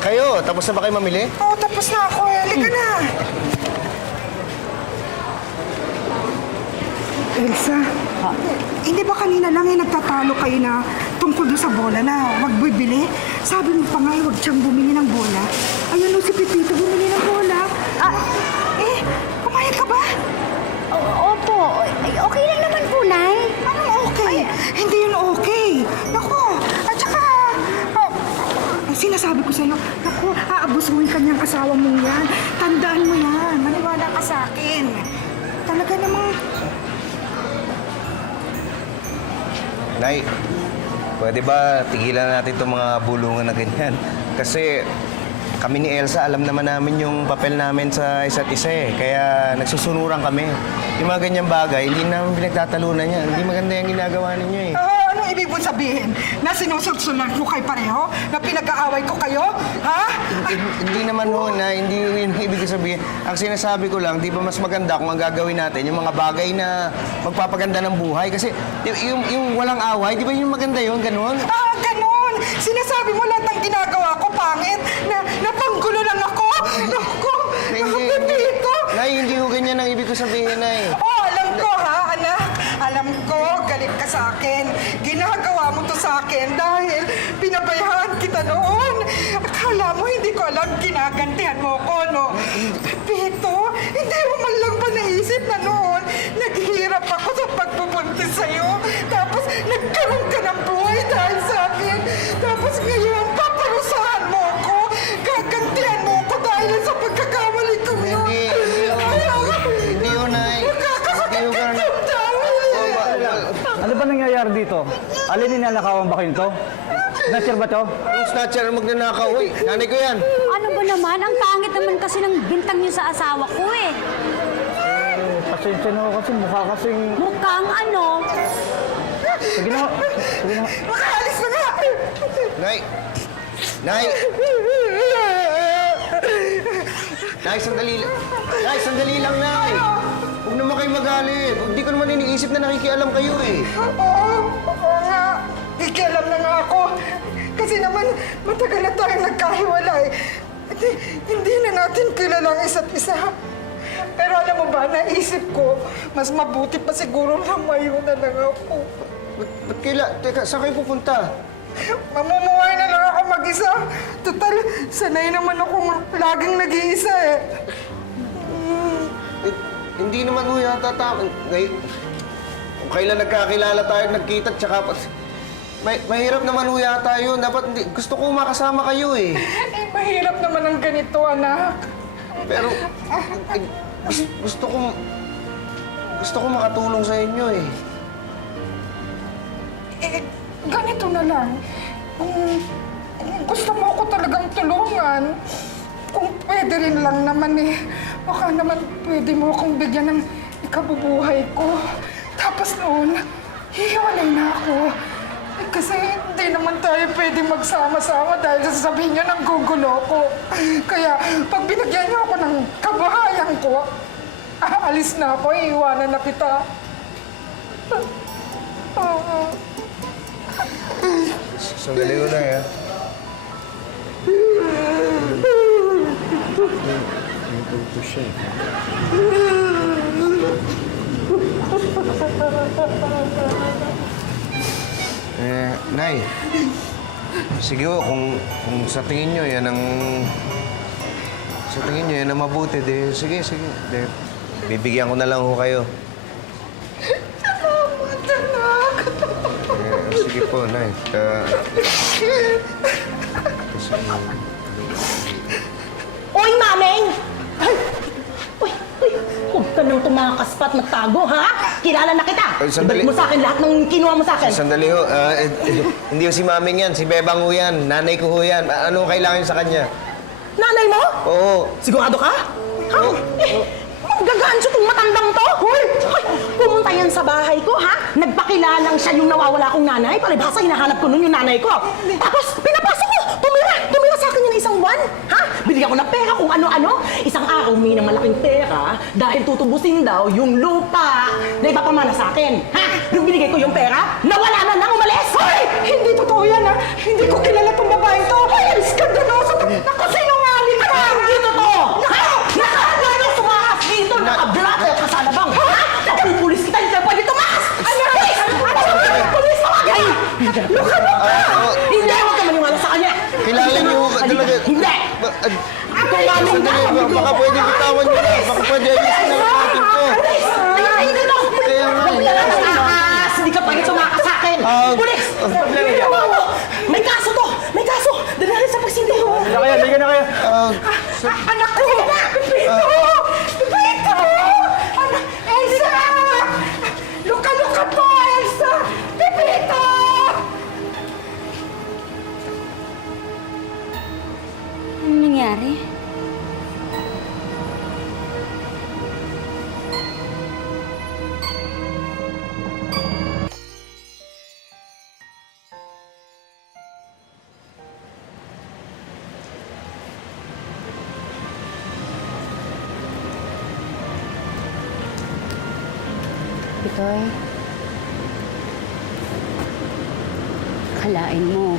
Kayo, tapos na ba kayo mamili? Oo, tapos na ako. Halika na. Elsa, hindi ba kanina lang nagtatalo kayo na tungkol doon sa bola na wag bibili? Sabi mo pa nga, wag siyang bumili ng bola. Ayun o, si Pepito bumili ng bola. Kumayag ka ba? Opo. Okay lang naman po, Nay. Anong okay? Hindi yun okay. Naku, at saka, sinasabi ko sa'yo, naku, aabusuhin ka niyang asawa mong yan. Tandaan mo yan. Maniwala ka sa akin. Talaga namang... Nay, pwede ba tigilan natin itong mga bulungan na ganyan? Kasi kami ni Elsa, alam naman namin yung papel namin sa isa't isa eh. Kaya nagsusunuran kami. Yung mga ganyang bagay, hindi namin pinagtatalunan yan. Hindi maganda yung ginagawa ninyo eh. Anong ibig mong sabihin? Na sinusulsulan ko kayo pareho? Na pinag-aaway ko kayo? Ha? Hindi naman ho na, hindi yun yung ibig sabihin. Ang sinasabi ko lang, di ba mas maganda kung ang gagawin natin, yung mga bagay na magpapaganda ng buhay. Kasi yung walang away, di ba yung maganda yun, ganun? Ganun! Sinasabi mo lahat ng ginagawa ko, pangit, na panggulo lang ako! Naku! Nakapipito! Nay, hindi ho ganyan ang ibig ko sabihin, Nay. Alam ko ha, anak. Alam ko, galit ka sa akin. Ginagawa mo to sa akin dahil pinabayaan kita noon. Akala mo, hindi ko alam, ginagantihan mo ko, no? Pito, hindi mo man lang ba naisip na noon, naghihirap ako sa pagbubuntis sa'yo. Tapos, nagkaroon ka ng buhay dahil sa akin. Tapos ngayon, paparusahan mo ako. Gagantihan mo ako dahil sa pagkakamali ko yun. Hindi ho, Nay. Nakakasakit ka ng dahil. Ano ba nangyayari dito? Alin ninanakawan ba kayo ito? Snatcher ba to? Yung snatcher ang magnanakaw. Uy, nanay ko yan. Ano ba naman? Ang pangit naman kasi ng bintang niyo sa asawa ko eh. Pasensya na ako kasi mukha kasing... Mukhang ano? Sige na. Sige na. Makaalis na nga! Nay! Nay! Nay, sandali lang. Nay, sandali lang, Nay. Huwag naman kayo magalit. Hindi ko naman iniisip na nakikialam kayo eh. Oo nga. Ikialam na nga ako. Kasi naman, matagal na tayong nagkahiwalay. Hindi na natin kilala ang isa't isa. Pero alam mo ba, naisip ko, mas mabuti pa siguro na mayuna lang ako. Ba't Teka, saan kayo pupunta? Mamumuhay na lang ako mag-isa. Total, sanay naman akong laging nag-iisa eh. Hindi naman ho yata tama. Kung kailan nagkakilala tayo, nagkita, tsaka... Mahirap naman ho yata yun. Dapat hindi... Gusto ko makasama kayo eh. Mahirap naman ang ganito, anak. Pero... Gusto ko makatulong sa inyo eh. Ganito na lang. Kung gusto mo ako talagang tulungan, kung pwede rin lang naman eh, baka naman pwede mo akong bigyan ng ikabubuhay ko. Tapos noon, hihiwalay na ako. Kasi hindi naman tayo pwede magsama-sama dahil sasabihin niyo ng gugulo ko. Kaya pag binigyan niyo ako ng kabahayan ko, aalis na ako, iiwanan na kita. Sandali ko lang, ha? Ito siya, Nay. Sige ho, kung sa tingin nyo yan ang... Sa tingin nyo yan ang mabuti, sige. Bibigyan ko na lang ho kayo. Salamat, anak. Sige po, Nay. Uy, Mameng! Ay! Uy! Huwag ka nang tumakas pa at magtago, ha? Kilala na kita! Ay, sandali. Ibalik mo sa akin lahat ng kinuha mo sa akin. Sandali ho. Hindi ho si Maming yan. Si Bebang ho yan. Nanay ko ho yan. Ano kailangan sa kanya? Nanay mo? Oo. Sigurado ka? Ha? Magagaan siya itong matandang to? Hoy! Hoy! Pumunta yan sa bahay ko, ha? Nagpakilalang siya yung nawawala kong nanay. Palibhasa, hinahanap ko nun yung nanay ko. Tapos, pinapasok ko! Tumira sa akin yan isang buwan. Ha? Binigyan ko ng pera kung ano-ano. Isang araw, may ng malaking pera dahil tutubusin daw yung lupa na ipapamana sa akin. Ha? Nung binigay ko yung pera, nawala na nang umalis! Hoy! Hindi totoo yan, ha? Hindi ko kilala tong babaeng to. Hoy, skandaloso Hindi, huwag ka maniwala sa kanya! Kilala niyo talaga. Hindi! Kumamin ka! Baka pwede bitawan niyo na. Baka pwede ayusin na natin to. Ay, dito! Kaya nga. Takas! Hindi ka pwede sumakas sa akin! Pulis! May kaso to! May kaso! Dali natin sa presinto! Halika na kayo. Anak ko! Pipito! Pipito! Anak! Elsa! Luka-luka to, Elsa! Pipito! Ano nangyari? Pitoy, kalain mo.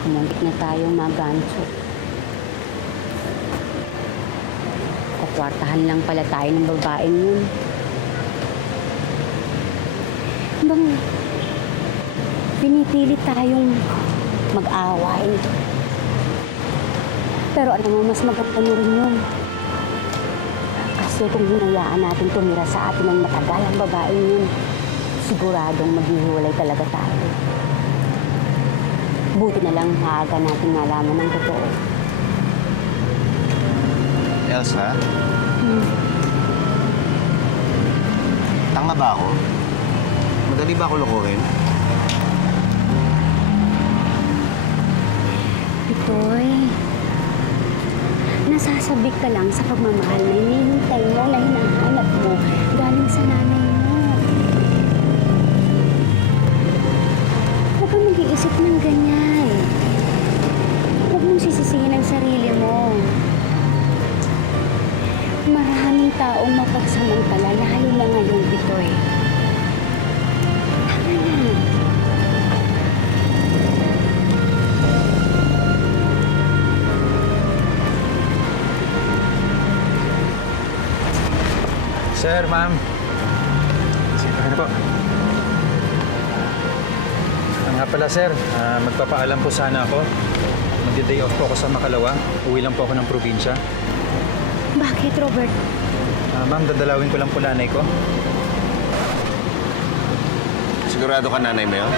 Kumungkit na tayong maganso. Kukwartahan lang pala tayo ng babaeng yun. Bang pinipilit tayong mag-away. Pero alam mo, mas maganda na rin yun. Kasi kung hinayaan natin tumira sa atin ng matagal ang babaeng yun, siguradong maghihiwalay talaga tayo. Buti na lang maaga natin nalaman ng totoo. Elsa? Tanga ba ako? Madali ba ako lokohin? Pitoy, nasasabik ka lang sa pagmamahal na hinihintay mo, na hinahanap mo galing sa nanay mo. Huwag kang mag-iisip ng ganyan. Huwag mong sisisihin ang sarili mo. Maraming taong mapagsamantala, lalo na ngayon, Pitoy. Tama na. Sir, ma'am. Sige na po. Nga pala, sir. Magpapaalam po sana ako. Magdi-day off po ako sa Makalawa. Uwi lang po ako ng probinsya. Bakit, Robert? Ma'am, dadalawin ko lang po nanay ko. Sigurado ka nanay mo yun?